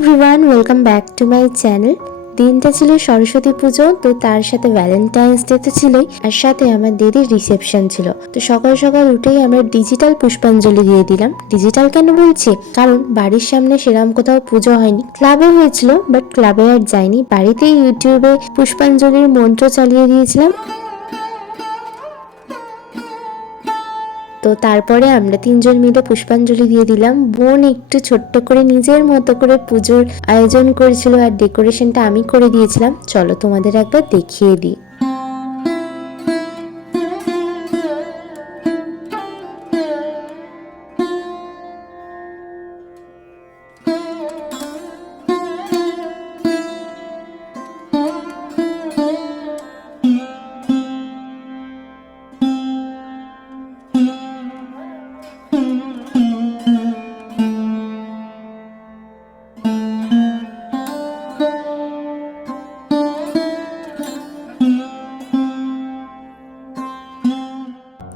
Everyone, welcome back to my channel. দিনটা ছিল সরস্বতী পুজো, তো তার সাথে ভ্যালেন্টাইন্স ডে তো ছিলই, আর সাথে আমার দিদির রিসেপশন ছিল। তো সকাল সকাল উঠেই আমরা ডিজিটাল পুষ্পাঞ্জলি দিয়ে দিলাম। ডিজিটাল কেন বলছি, কারণ বাড়ির সামনে সেরাম কোথাও পুজো হয়নি, ক্লাবে হয়েছিল, বাট ক্লাবে আর যাইনি, বাড়িতেই ইউটিউবে পুষ্পাঞ্জলির মন্ত্র চালিয়ে দিয়েছিলাম। তো তারপরে আমরা তিনজন মিলে পুষ্পাঞ্জলি দিয়ে দিলাম। বোন একটু ছোট্ট করে নিজের মতো করে পুজোর আয়োজন করেছিল, আর ডেকোরেশনটা আমি করে দিয়েছিলাম। চলো তোমাদের একবার দেখিয়ে দিই।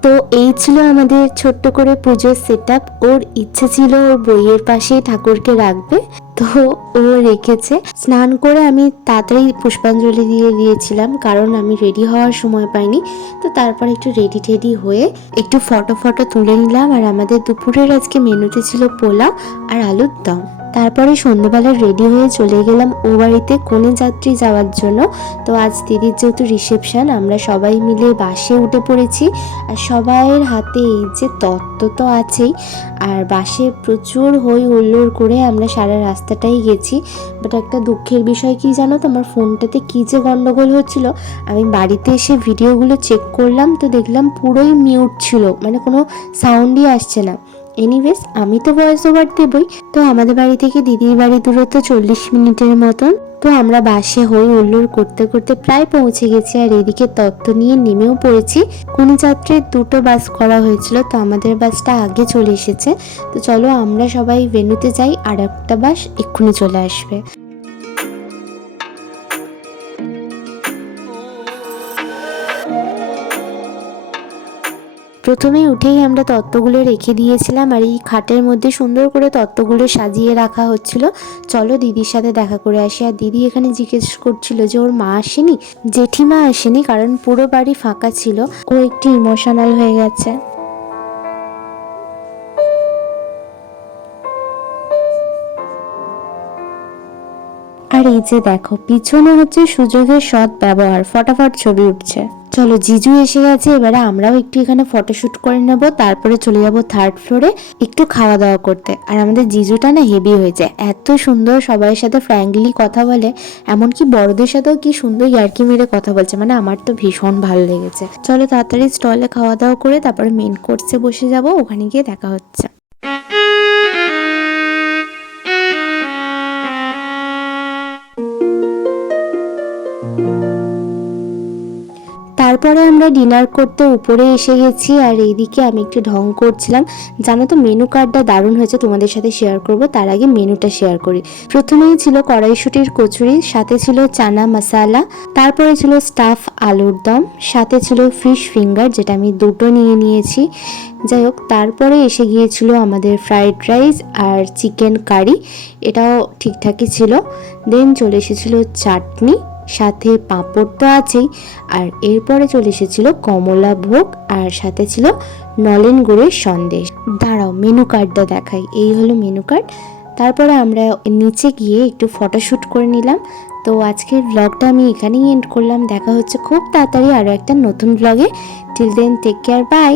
তো এই ছিল আমাদের ছোট্ট করে পুজোর সেট আপ। ওর ইচ্ছে ছিল ওর বইয়ের পাশেই ঠাকুরকে রাখবে, তো ও রেখেছে। স্নান করে আমি তাড়াতাড়ি পুষ্পাঞ্জলি দিয়ে দিয়েছিলাম, কারণ আমি রেডি হওয়ার সময় পাইনি। তো তারপর একটু রেডি টেডি হয়ে একটু ফটো তুলে নিলাম। আর আমাদের দুপুরের আজকে মেনুতে ছিল পোলাও আর আলুর দম। তারপরে সন্ধ্যেবেলা রেডি হয়ে চলে গেলাম ও বাড়িতে কনে যাত্রী যাওয়ার জন্য। তো আজ দিদির যেহেতু রিসেপশন, আমরা সবাই মিলে বাসে উঠে পড়েছি। আর সবাইয়ের হাতে এই যে তত্ত্ব তো আছেই, আর বাসে প্রচুর হই হুল্লোড় করে আমরা সারা রাস্তাটাই গেছি। বাট একটা দুঃখের বিষয় কি জানো তো, আমার ফোনটাতে কী যে গন্ডগোল হচ্ছিল। আমি বাড়িতে এসে ভিডিওগুলো চেক করলাম, তো দেখলাম পুরোই মিউট ছিল, মানে কোনো সাউন্ডই আসছে না। এনিওয়েজ, আমি তো ভয়েস ওভার দেবই। তো আমাদের বাড়ি থেকে দিদির বাড়ি দূরত্ব 40 মিনিটের মতন। তো আমরা বাসে হই হুল্লোড় করতে করতে প্রায় পৌঁছে গেছি। আর এদিকে তত্ত্ব নিয়ে নেমেও পড়েছি। কোনি যাত্রায় দুটো বাস করা হয়েছিল, তো আমাদের বাসটা আগে চলে এসেছে। তো চলো আমরা সবাই ভেন্যুতে যাই, আর একটা বাস এক্ষুনি চলে আসবে। প্রথমে উঠেই আমরা তত্ত্বগুলো রেখে দিয়েছিলাম, আর এই খাটের মধ্যে সুন্দর করে তত্ত্বগুলো সাজিয়ে রাখা হচ্ছিল। চলো দিদির সাথে দেখা করে আসি। আর দিদি এখানে জিজ্ঞেস করছিল যে ওর মা আসেনি, জেঠিমা আসেনি, কারণ পুরো বাড়ি ফাঁকা ছিল। ও একটু ইমোশনাল হয়ে গেছে। আর এই যে দেখো, পিছনে হচ্ছে সুযোগের সৎ ব্যবহার, ফটাফট ছবি উঠছে। চলো, জিজু এসে গেছে, এবারে আমরাও একটু এখানে ফটোশুট করে নেব, তারপরে চলে যাব থার্ড ফ্লোরে একটু খাওয়া দাওয়া করতে। আর আমাদের জিজুটা না হেভি হয়েছে, এত সুন্দর সবার সাথে ফ্র্যাঙ্কলি কথা বলে, এমনকি বড়দের সাথেও কি সুন্দর ইয়ার্কি মেরে কথা বলছে, মানে আমার তো ভীষণ ভালো লেগেছে। চলো তাড়াতাড়ি স্টলে খাওয়া দাওয়া করে তারপরে মেন কোর্সে বসে যাব, ওখানে গিয়ে দেখা হচ্ছে। তারপরে আমরা ডিনার করতে উপরে এসে গেছি। আর এইদিকে আমি একটু ঢং করছিলাম। জানো তো, মেনু কার্ডটা দারুণ হয়েছে, তোমাদের সাথে শেয়ার করব। তার আগে মেনুটা শেয়ার করি। প্রথমেই ছিল কড়াইশুঁটির কচুরি, সাথে ছিল চানা মশালা, তারপরে ছিল স্টাফ আলুর দম, সাথে ছিল ফিশ ফিঙ্গার, যেটা আমি দুটো নিয়ে নিয়েছি। যাই হোক, তারপরে এসে গিয়েছিল আমাদের ফ্রাইড রাইস আর চিকেন কারি, এটাও ঠিকঠাকই ছিল। দেন চলে এসেছিল চাটনি, সাথে পাঁপড় তো আছেই। আর এরপরে চলে এসেছিল কমলা ভোগ, আর সাথে ছিল নলেন গুড়ের সন্দেশ। দাঁড়াও মেনু কার্ডটা দেখাই। এই হলো মেনু কার্ড। তারপরে আমরা নিচে গিয়ে একটু ফটোশ্যুট করে নিলাম। তো আজকের ব্লগটা আমি এখানেই এন্ড করলাম। দেখা হচ্ছে খুব তাড়াতাড়ি আরও একটা নতুন ব্লগে। Till then, take care, by.